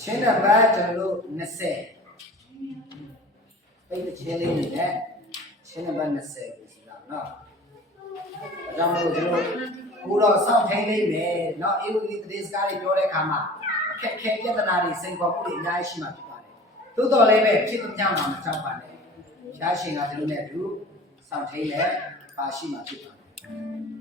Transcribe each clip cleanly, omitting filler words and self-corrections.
ချင်းနံပါတ်ကျွန်တော်တို့20ပိတ်တဲ့ချင်းလေးနဲ့ချင်းနံပါတ်20ဆိုတာနော်အကြောင်းမို့ကျွန်တော်ကိုတော့စောင့်ထိန်လေးမယ်နော်အေဝီတရေစကားတွေပြောတဲ့အခါမှာအခက်ခဲပြဿနာတွေစိန်ခေါ်မှုတွေအများကြီးရှိမှဖြစ်ပါတယ်သို့တော်လည်းပဲဖြစ်သမျှမှာမကြောက်ပါနဲ့ရှားရှင်ကကျွန်တော်နဲ့အတူစောင့်ထိန်လဲပါရှိမှဖြစ်ပါတယ်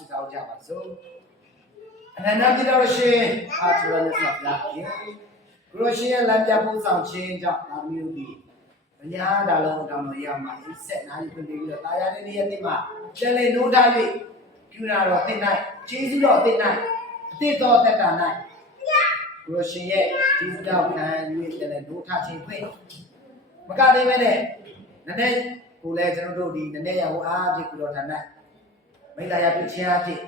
စစ်တောင်းကြပါစို့အနန္တပြတော်ရှင်အာသရနဲ့ဆက်ပြခင်ဘုရားရှင်ရဲ့လမ်းပြပို့ဆောင်ခြင်းကြောင့်ဒါမျိုးဒီအညာဒါလုံးတောင်းတော်ရမှာအစ်ဆက်နားယူပြီးတော့တာယာတဲ့နေ့ရက်နေ့မှာကျန်လေနိုးထား၍ပြုနာတော်တင်နိုင်ကျေးဇူးတော်တင်နိုင်အသစ်တော်တက်တာနိုင်ဘုရားရှင်ရဲ့ကျေးဇူးတော်ခံ၍ကျန်လေနိုးထားခြင်းခွင့်မကသေးပဲနဲ့နည်းနည်းကိုလည်းကျွန်တော်တို့ဒီနည်းနည်းရအောင်အားဖြင့်ကိုတော်ထန်နိုင်မိလာရပြချင်းအဖြစ်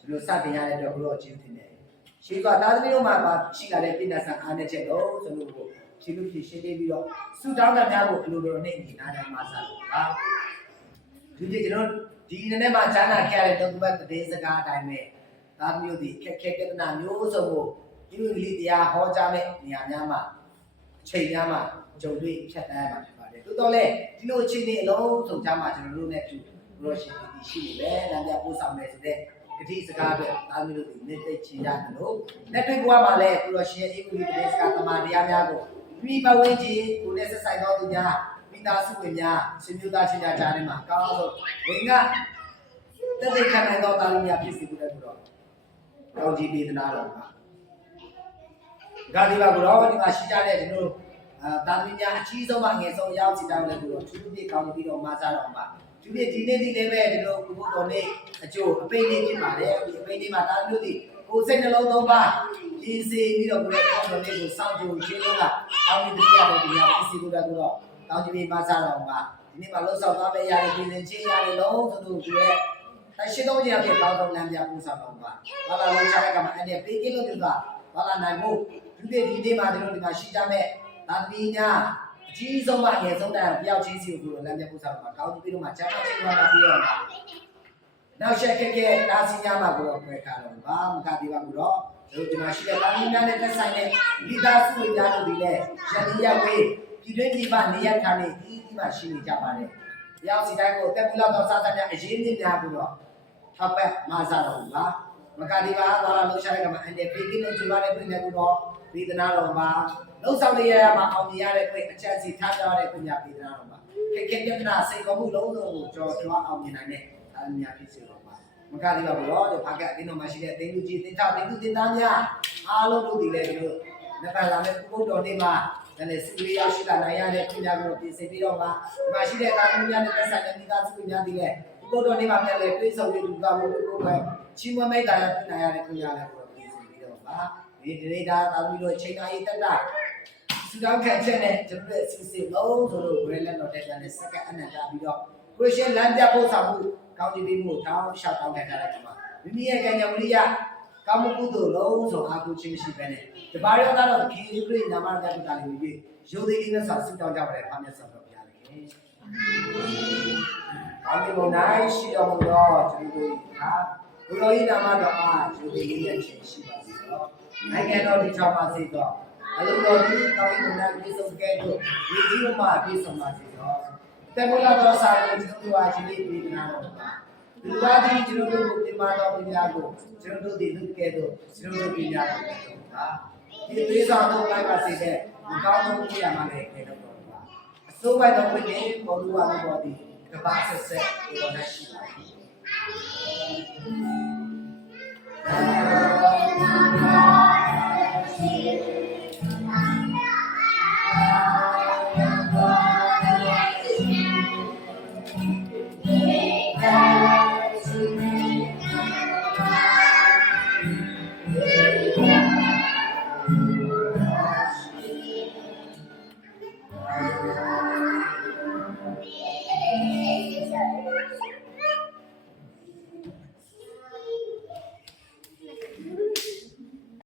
ကျွန်တော်စတင်ရတဲ့အတွက်ဘုရားချင်းတင်တယ်။ရှေးကသာသမီတို့မှာရှိလာတဲ့ပြည်နယ်ဆန်အားနဲ့ချက်တော့ကျွန်တော်တို့ရှေးလူဖြစ်ရှင်းပြီးတော့စုတောင်းတများကိုဘယ်လိုလိုနဲ့ညီနာတယ်မှာစားလို့ပါ။ဒီကျွန်တော်ဒီနေ့မှာဈာနာခဲ့ရတဲ့တုံ့ပတ်တဲ့စကားအတိုင်းပဲသာသမီတို့ဒီခက်ခဲကတနာမျိုးစုံကိုဒီလိုလေးတရားဟောကြားမဲ့နေရာများမှာအချိန်များမှာကြုံတွေ့ဖြတ်တန်းရမှာဖြစ်ပါတယ်။တိုးတော့လေဒီလိုအခြေအနေအလုံးစုံကြားမှာကျွန်တော်တို့နဲ့အတူဘုရားရှင်ဒီရှိနေတယ်။လမ်းပြပို့ဆောင်မယ်ဆိုတဲ့ ကတိစကားပဲတာမီတို့ဒီနေ့သိချင်ရတယ်လို့လက်တွေ့ဘဝမှာလည်းကိုရရှင်အေးကူဒီတစကားတမန်တရားများကိုမိဘဝင်းကြီးကိုနဲ့ဆက်ဆိုင်တော်သူများမိသားစုဝင်များရှင်မျိုးသားချင်းများကြားထဲမှာကောင်းဆုံးဝင်ကတသက်ခံနိုင်တော်တာလူများဖြစ်စီမှုတဲ့ဆိုတော့ကောင်းကြီးပေးသနာတော်ပါဒါဒီပါကိုတော့ဒီမှာရှိကြတဲ့ကျွန်တော်တို့တာသမီများအကြီးဆုံးမှငယ်ဆုံးရောက်စီတောင်းလဲဆိုတော့သူတို့ပြကောင်းပြီးတော့မစားတော့ပါသူပြဒီနေ့ဒီလည်းပဲကျွန်တော်ဘုတော်နေ့အကျိုးအပိနေဖြစ်ပါတယ်ဒီအပိနေမှာတာသမီတို့ဒီကိုယ်စိတ်နှလုံးသုံးပါရင်းစေပြီးတော့ကိုယ်ရဲ့ဘုတော်နေ့ကိုစောင့်ကြိုရှင်းလို့ကကောင်းပြီးတရားတော်ဒီများဖြစ်စီလို့တော့ကောင်းကြီးမစားတော့ပါဒီနေ့မှာလှုပ်ဆောင်သွားမယ့်ရတယ်ပြင်ဆင်ချင်းရတယ်လုံးဆိုလို့ကိုယ်ရဲ့အရှိတော်ကြီးအဖြစ်ကောင်းဆုံးလမ်းပြပူဆောင်တော့ပါဘာလာလုံးချတဲ့ကမှာအဲ့ဒီပေးကင်းလို့ပြောတာဘာလာနိုင်ဖို့ဒီနေ့မှာတို့ဒီမှာရှိကြမဲ့သာသမီများအကြီးဆုံးမှအငယ်ဆုံးတိုင်းတယောက်ချင်းစီကိုလမ်းပြပူဆောင်တော့ကောင်းပြီးတော့မှကျမ်းစာချင်းသွားတာပြီးတော့နောက်ရှက်ကတာစီများမှာကိုတော့ခွဲထားတော့ဘာမကသေးပါဘူးတော့တို့ဒီမှာရှိတဲ့သာသမီများနဲ့သက်ဆိုင်တဲ့မိသားစုဝင်များတို့ဒီလည်းရန်ရဝေးပြည်တွင်းပြည်ပနေရထားနေဒီမှာရှိနေကြပါတယ်တယောက်စီတိုင်းကိုတက်ပြီးတော့စားစားများအရေးကြီးများပြီးတော့ထောက်ပံ့မစားတော့ဘူးပါမကတိပါသွားလာလို့ရှာတဲ့ကမှာအန်တဲ့ပေးကင်းလို့ကျွားတဲ့ပြည်နယ်ကတော့ဝေဒနာတော်မှာလှုပ်ဆောင်နေရမှာအောင်မြင်ရတဲ့ပြည်အချက်စီထားကြတဲ့ပြည်ဝေဒနာတော်မှာခက်ခဲပြဿနာစိတ်ကောမှုလုံးစုံကိုကြော်ကျွားအောင်မြင်နိုင်တဲ့အများဖြစ်စေတော်မှာမကတိပါဘူးတော့ဒီဘာကအတင်းတော်မှာရှိတဲ့တင်းလူကြီးတင်းထောက်တင်းသူတင်းသားများအားလုံးတို့ဒီလေတို့လက်ပါလာတဲ့ဘုရားတော်နေ့မှာဒါနဲ့စီရီရောက်ရှိလာနိုင်ရတဲ့ပြည်များကိုပြင်ဆင်ပြီးတော့မှဒီမှာရှိတဲ့ကာကွယ်များနဲ့သက်ဆိုင်တဲ့မိသားစုများဒီလေဘုရားတော်နေ့မှာပြန်လဲပြေးဆောင်ရတူကမှုကိုပဲချီးမွမ်းမိတ်တာရပြနိုင်ရတဲ့ပြည်များလည်းကိုပြင်ဆင်ပြီးတော့ပါဒီဒေတာသာပြီးတော့ချိန်တိုင်းတက်တာစူတောင်းခံချက်နဲ့ကျွန်တော်တို့အစီအစဉ်လုံးဆိုလို့ grade လက်တော့တက်တဲ့စက္ကန့်အနက်တာပြီးတော့ Christian လမ်းပြဖို့ဆောင်မှုကောင်းကြည့်ပြီးမှုတောင်းလျှောက်တောင်းခံထားတဲ့ကမှာမိမိရဲ့ကံကြမ္မာရိယကောင်းမှုကုသိုလ်လုံးဆိုအားကိုချင်းရှိပဲနဲ့တပါးရောကတော့ခီးခရီးနာမရတဲ့တာလေးပြီးရိုသေလေးနဲ့ဆိုစူတောင်းကြပါလေဖာမြတ်ဆောင်တော်ပြရတယ်ခင်ကောင်းပြီဘုံနိုင်ရှိတော်မူသောကျွန်တော်တို့ဟာဘုရားဤနာမတော်အားရိုသေလေးနဲ့ချင်းရှိပါစေတော့နိုင်ငံတော်ဒီချောင်းပါစေတော့အလုံးတော်ဒီကောင်းပြီဘုံနိုင်ပြေဆုံးခဲ့တို့ဒီကြီးမှပြေဆုံးပါစေတော့တေမလာတော်စာကိုကျွန်တော်တို့အားရှိပြီးပြည်နာတော်ပါဒီပါတိကျွန်တော်တို့ဒီမှာတော်ပြည်များကိုကျွန်တော်တို့ဒီလူကဲတော့ကျွန်တော်တို့ပြည်များကိုဟာဒီသေးစားတော့လိုက်ပါစေတဲ့ဒီကောင်းဆုံးပြရမှာလည်းခဲ့တော့ပါအစိုးရတော်ပြည်ပေါ်လူဝါလို့ဒီကဘာဆက်ဆက်ဒီတော့ရှိပါ